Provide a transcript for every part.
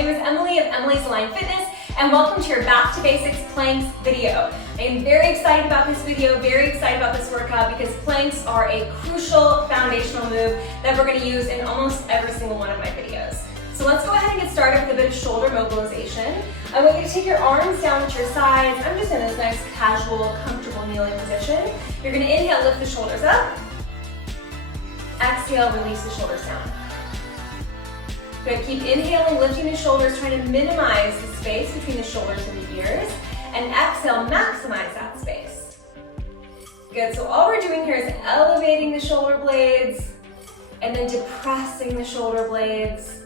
name is Emily of Emily's Align Fitness, and welcome to your Back to Basics Planks video. I am very excited about this video, very excited about this workout because planks are a crucial foundational move that we're going to use in almost every single one of my videos. So let's go ahead and get started with a bit of shoulder mobilization. I want you to take your arms down at your sides. I'm just in this nice, casual, comfortable kneeling position. You're going to inhale, lift the shoulders up. Exhale, release the shoulders down. Good, keep inhaling, lifting the shoulders, trying to minimize the space between the shoulders and the ears. And exhale, maximize that space. Good, so all we're doing here is elevating the shoulder blades and then depressing the shoulder blades.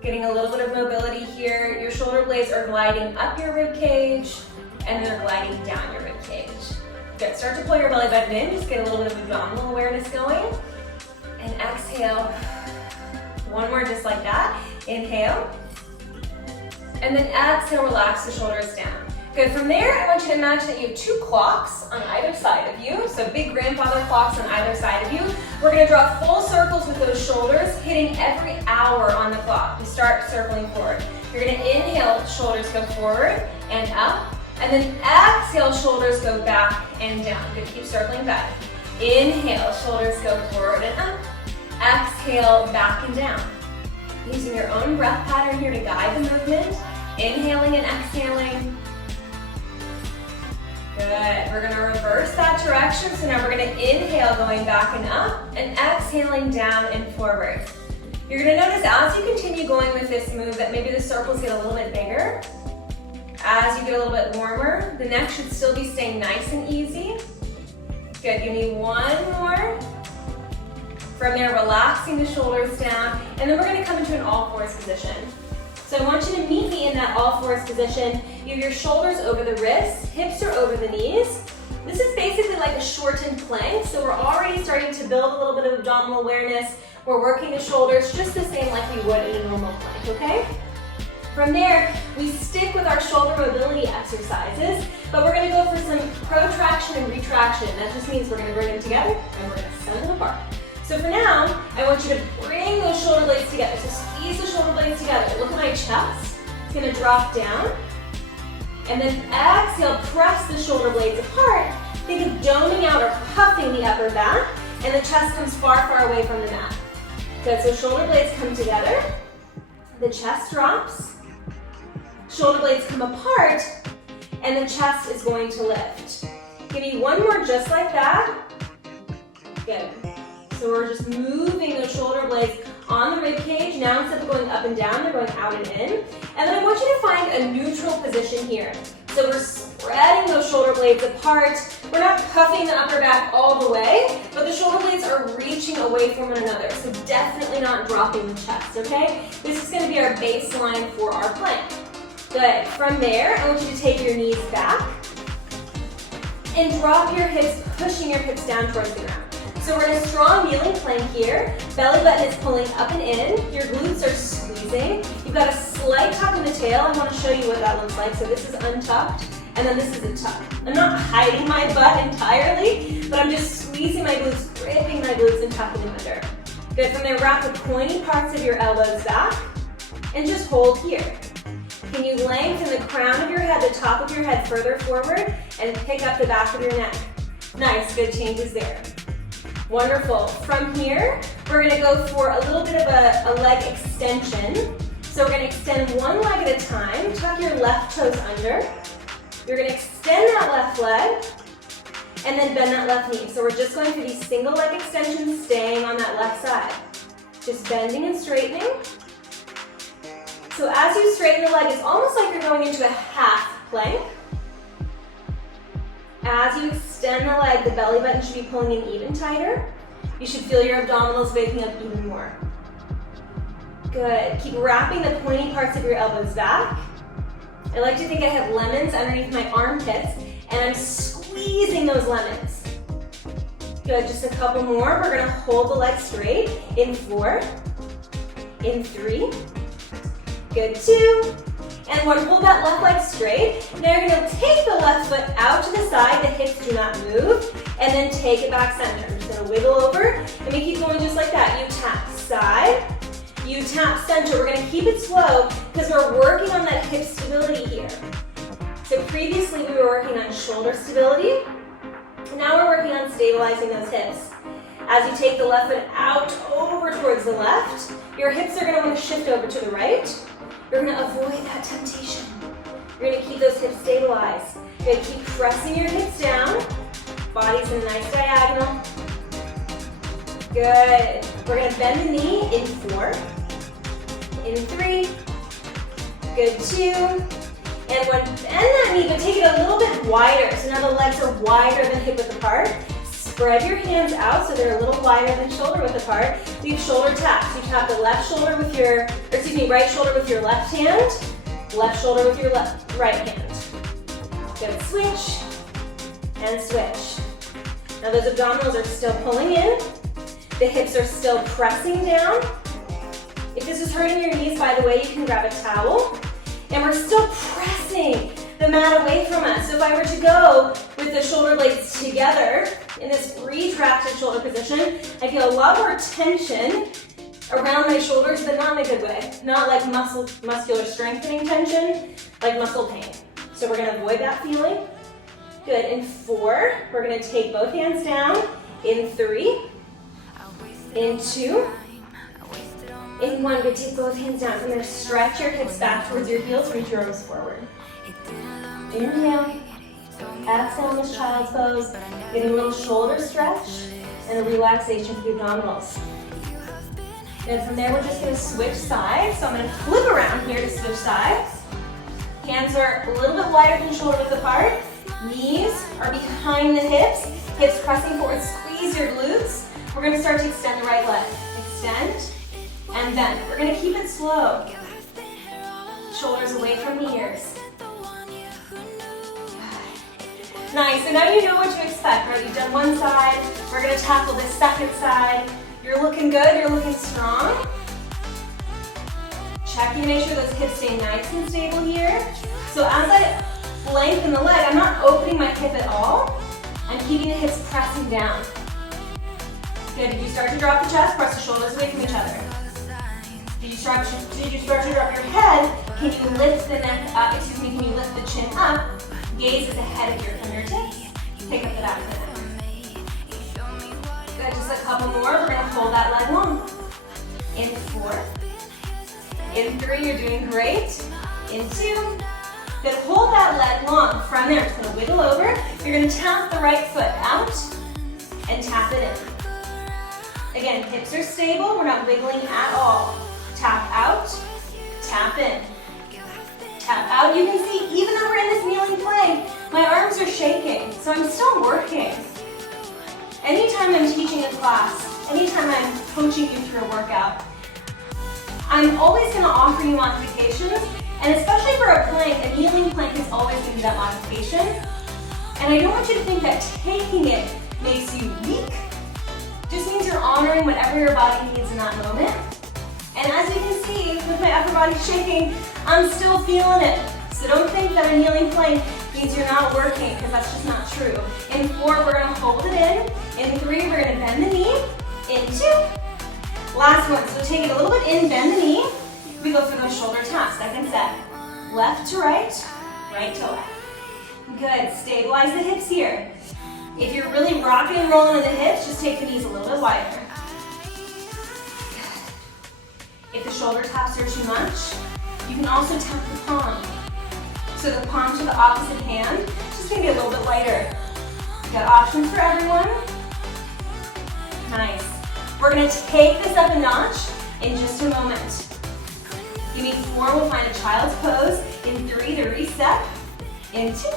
Getting a little bit of mobility here. Your shoulder blades are gliding up your rib cage and they're gliding down your rib cage. Good, start to pull your belly button in, just get a little bit of abdominal awareness going. And exhale. One more just like that. Inhale. And then exhale, relax the shoulders down. Good, from there, I want you to imagine that you have two clocks on either side of you. So big grandfather clocks on either side of you. We're gonna draw full circles with those shoulders, hitting every hour on the clock. You start circling forward. You're gonna inhale, shoulders go forward and up. And then exhale, shoulders go back and down. Good, keep circling back. Inhale, shoulders go forward and up. Exhale, back and down. Using your own breath pattern here to guide the movement. Inhaling and exhaling. Good, we're gonna reverse that direction. So now we're gonna inhale, going back and up, and exhaling down and forward. You're gonna notice as you continue going with this move that maybe the circles get a little bit bigger. As you get a little bit warmer, the neck should still be staying nice and easy. Good, you need one more. From there, relaxing the shoulders down, and then we're gonna come into an all fours position. So I want you to meet me in that all fours position. You have your shoulders over the wrists, hips are over the knees. This is basically like a shortened plank, so we're already starting to build a little bit of abdominal awareness. We're working the shoulders just the same like we would in a normal plank, okay? From there, we stick with our shoulder mobility exercises, but we're gonna go for some protraction and retraction. That just means we're gonna bring them together and we're gonna send them apart. So for now, I want you to bring those shoulder blades together. So squeeze the shoulder blades together. Look at my chest. It's gonna drop down. And then exhale, press the shoulder blades apart. Think of doming out or puffing the upper back, and the chest comes far, far away from the mat. Good, so shoulder blades come together. The chest drops. Shoulder blades come apart, and the chest is going to lift. Give me one more just like that. Good. So we're just moving those shoulder blades on the rib cage. Now instead of going up and down, they're going out and in. And then I want you to find a neutral position here. So we're spreading those shoulder blades apart. We're not puffing the upper back all the way, but the shoulder blades are reaching away from one another. So definitely not dropping the chest, okay? This is gonna be our baseline for our plank. Good, from there, I want you to take your knees back and drop your hips, pushing your hips down towards the ground. So we're in a strong kneeling plank here. Belly button is pulling up and in. Your glutes are squeezing. You've got a slight tuck in the tail. I want to show you what that looks like. So this is untucked, and then this is a tuck. I'm not hiding my butt entirely, but I'm just squeezing my glutes, gripping my glutes and tucking them under. Good, from there, wrap the pointy parts of your elbows back, and just hold here. Can you lengthen the crown of your head, the top of your head further forward, and pick up the back of your neck? Nice, good changes there. Wonderful. From here, we're gonna go for a little bit of a leg extension. So we're gonna extend one leg at a time. Tuck your left toes under. You're gonna extend that left leg and then bend that left knee. So we're just going for these single leg extensions, staying on that left side. Just bending and straightening. So as you straighten the leg, it's almost like you're going into a half plank. As you extend the leg, the belly button should be pulling in even tighter. You should feel your abdominals waking up even more. Good. Keep wrapping the pointy parts of your elbows back. I like to think I have lemons underneath my armpits, and I'm squeezing those lemons. Good. Just a couple more. We're going to hold the leg straight. In 4, in 3, good, 2, and we're gonna hold that left leg straight. Now you're gonna take the left foot out to the side, the hips do not move, and then take it back center. I'm just gonna wiggle over, and we keep going just like that. You tap side, you You tap center. We're gonna keep it slow because we're working on that hip stability here. So previously we were working on shoulder stability. Now we're working on stabilizing those hips. As you take the left foot out over towards the left, your hips are gonna wanna shift over to the right. You're gonna avoid that temptation. You're gonna keep those hips stabilized. You're gonna keep pressing your hips down. Body's in a nice diagonal. Good. We're gonna bend the knee in 4, in 3, good 2, and when bend that knee, but take it a little bit wider. So now the legs are wider than hip width apart. Spread your hands out so they're a little wider than shoulder width apart. Leave shoulder taps. You tap the left shoulder with your, right shoulder with your left hand, left shoulder with your right hand. Good, switch, and switch. Now those abdominals are still pulling in. The hips are still pressing down. If this is hurting your knees, by the way, you can grab a towel. And we're still pressing the mat away from us. So if I were to go with the shoulder blades together in this retracted shoulder position, I feel a lot more tension around my shoulders, but not in a good way. Not like muscular strengthening tension, like muscle pain. So we're gonna avoid that feeling. Good, in 4, we're gonna take both hands down. In 3, in 2, in 1, good, take both hands down. I'm gonna stretch your hips back towards your heels, reach your arms forward. Inhale, exhale in this child's pose, getting a little shoulder stretch and a relaxation for the abdominals. And from there, we're just gonna switch sides. So I'm gonna flip around here to switch sides. Hands are a little bit wider than shoulder width apart. Knees are behind the hips, hips pressing forward, squeeze your glutes. We're gonna start to extend the right leg. Extend and bend. We're gonna keep it slow. Shoulders away from the ears. Nice, so now you know what to expect, right? You've done one side, we're gonna tackle this second side. You're looking good, you're looking strong. Check and make sure those hips stay nice and stable here. So as I lengthen the leg, I'm not opening my hip at all. I'm keeping the hips pressing down. Good, did you start to drop the chest? Press the shoulders away from each other. Did you start to drop your head? Can you lift the neck up, can you lift the chin up? Gaze is ahead of your fingertips. Pick up the back of the neck. Good, just a couple more. We're gonna hold that leg long. In 4. In 3, you're doing great. In 2. Then hold that leg long. From there, just gonna wiggle over. You're gonna tap the right foot out and tap it in. Again, hips are stable. We're not wiggling at all. Tap out, tap in. Tap out. You can see, even though we're in this kneeling plank, my arms are shaking, so I'm still working. Anytime I'm teaching a class, anytime I'm coaching you through a workout, I'm always going to offer you modifications, and especially for a plank, a kneeling plank is always going to be that modification. And I don't want you to think that taking it makes you weak. It just means you're honoring whatever your body needs in that moment. And as you can see, with my upper body shaking, I'm still feeling it. So don't think that a kneeling plank means you're not working, because that's just not true. In 4, we're gonna hold it in. In 3, we're gonna bend the knee. In 2, last one. So take it a little bit in, bend the knee. We go for those shoulder taps, second set. Left to right, right to left. Good, stabilize the hips here. If you're really rocking and rolling on the hips, just take the knees a little bit wider. If the shoulder taps are too much, you can also tap the palm. So the palm to the opposite hand, just gonna be a little bit lighter. We've got options for everyone. Nice. We're gonna take this up a notch in just a moment. Give me 4, we'll find a child's pose. In 3, the reset. In 2.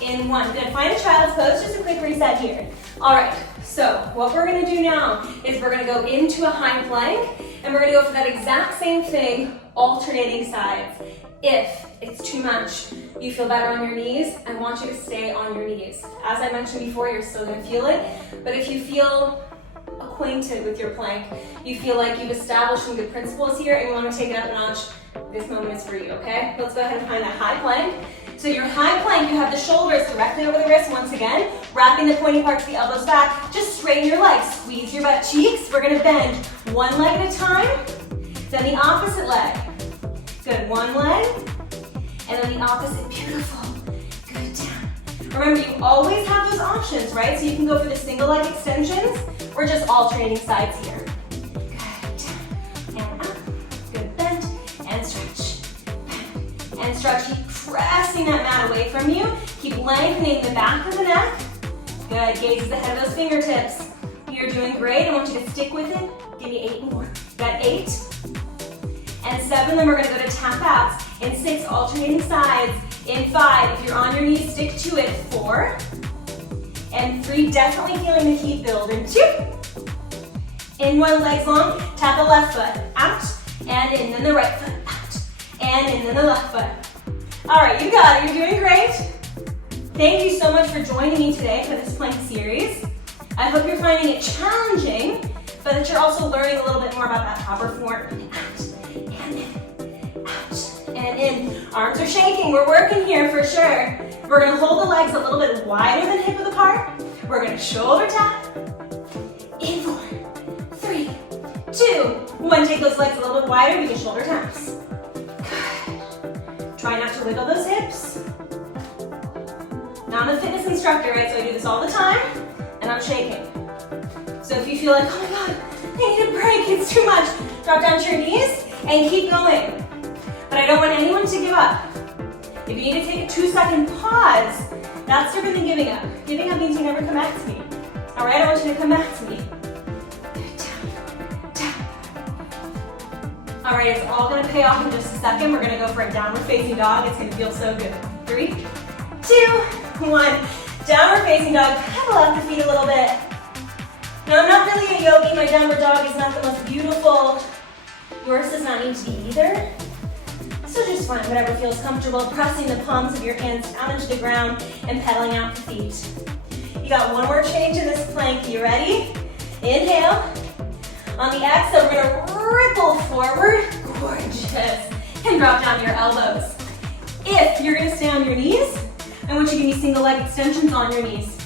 In 1. Good, find a child's pose, just a quick reset here. All right, so what we're gonna do now is we're gonna go into a high plank, and we're gonna go for that exact same thing, alternating sides. If it's too much, you feel better on your knees, I want you to stay on your knees. As I mentioned before, you're still gonna feel it, but if you feel acquainted with your plank, you feel like you've established some good principles here and you wanna take it up a notch, this moment is for you, okay? Let's go ahead and find that high plank. So your high plank, you have the shoulders directly over the wrists once again, wrapping the pointy part to the elbows back. Just straighten your legs, squeeze your butt cheeks. We're gonna bend one leg at a time, then the opposite leg. Good, one leg, and then the opposite, beautiful. Good, down. Remember, you always have those options, right? So you can go for the single leg extensions or just alternating sides here. Good, down, and up. Good, bend, and stretch. Bend, and stretch. Keep pressing that mat away from you. Keep lengthening the back of the neck. Good, gaze is ahead of those fingertips. You're doing great. I want you to stick with it. Give me 8 more. Got 8. And 7, then we're gonna go to tap outs. In 6, alternating sides. In 5, if you're on your knees, stick to it. 4. And 3, definitely feeling the heat build. And 2. In 1, legs long, tap the left foot out, and in, then the right foot out, and in, then the left foot. All right, you got it, you're doing great. Thank you so much for joining me today for this plank series. I hope you're finding it challenging, but that you're also learning a little bit more about that proper form. Out, and in. Arms are shaking, we're working here for sure. We're gonna hold the legs a little bit wider than hip width apart. We're gonna shoulder tap. In 4, 3, 2, 1. Take those legs a little bit wider, we can shoulder taps. Good. Try not to wiggle those hips. Now I'm a fitness instructor, right? So I do this all the time, and I'm shaking. So if you feel like, oh my God, I need a break, it's too much, drop down to your knees and keep going. But I don't want anyone to give up. If you need to take a 2-second pause, that's different than giving up. Giving up means you never come back to me. All right, I want you to come back to me. Down, down. All right, it's all gonna pay off in just a second. We're gonna go for a downward facing dog. It's gonna feel so good. 3, 2, 1. Downward facing dog. Pedal out the feet a little bit. Now, I'm not really a yogi. My downward dog is not the most beautiful. Yours does not need to be either. So just find whatever feels comfortable, pressing the palms of your hands down into the ground and pedaling out the feet. You got one more change in this plank. You ready? Inhale. On the exhale, we're gonna ripple forward. Gorgeous. And drop down your elbows. If you're gonna stay on your knees, I want you to give me single leg extensions on your knees.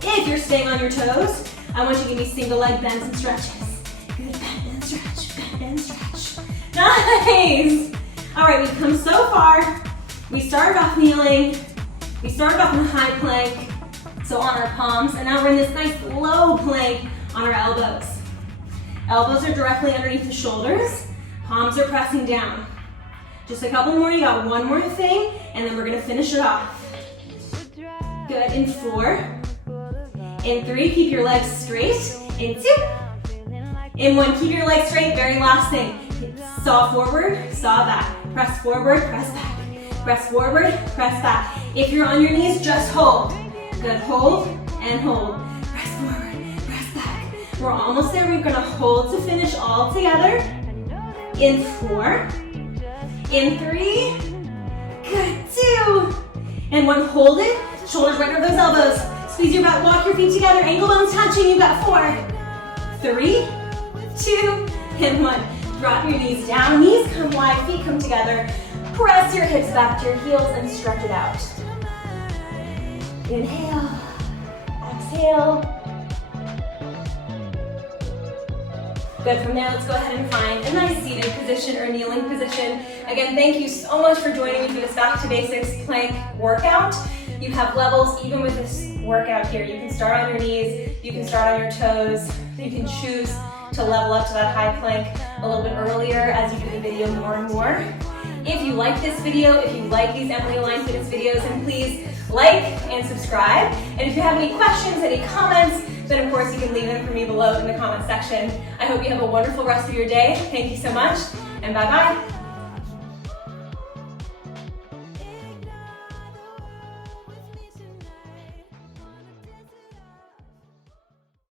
If you're staying on your toes, I want you to give me single leg bends and stretches. Good, bend and stretch, bend and stretch. Nice! All right, we've come so far. We started off kneeling. We started off in a high plank, so on our palms, and now we're in this nice low plank on our elbows. Elbows are directly underneath the shoulders. Palms are pressing down. Just a couple more, you got one more thing, and then we're gonna finish it off. Good, in 4. In 3, keep your legs straight. In 2. In 1, keep your legs straight. Very last thing. Saw forward, saw back. Press forward, press back. Press forward, press back. If you're on your knees, just hold. Good, hold and hold. Press forward, press back. We're almost there. We're gonna hold to finish all together. In 4. In 3. Good, 2. And 1, hold it. Shoulders right over those elbows. Squeeze your butt, walk your feet together, ankle bones touching. You've got 4, 3, 2, and 1. Drop your knees down, knees come wide, feet come together. Press your hips back to your heels and stretch it out. Inhale, exhale. Good, from there, let's go ahead and find a nice seated position or kneeling position. Again, thank you so much for joining me for this Back to Basics plank workout. You have levels even with this workout here. You can start on your knees, you can start on your toes, you can choose to level up to that high plank a little bit earlier as you do the video more and more. If you like this video, if you like these Emily Align Fitness videos, then please like and subscribe. And if you have any questions, any comments, then of course you can leave them for me below in the comment section. I hope you have a wonderful rest of your day. Thank you so much, and bye-bye.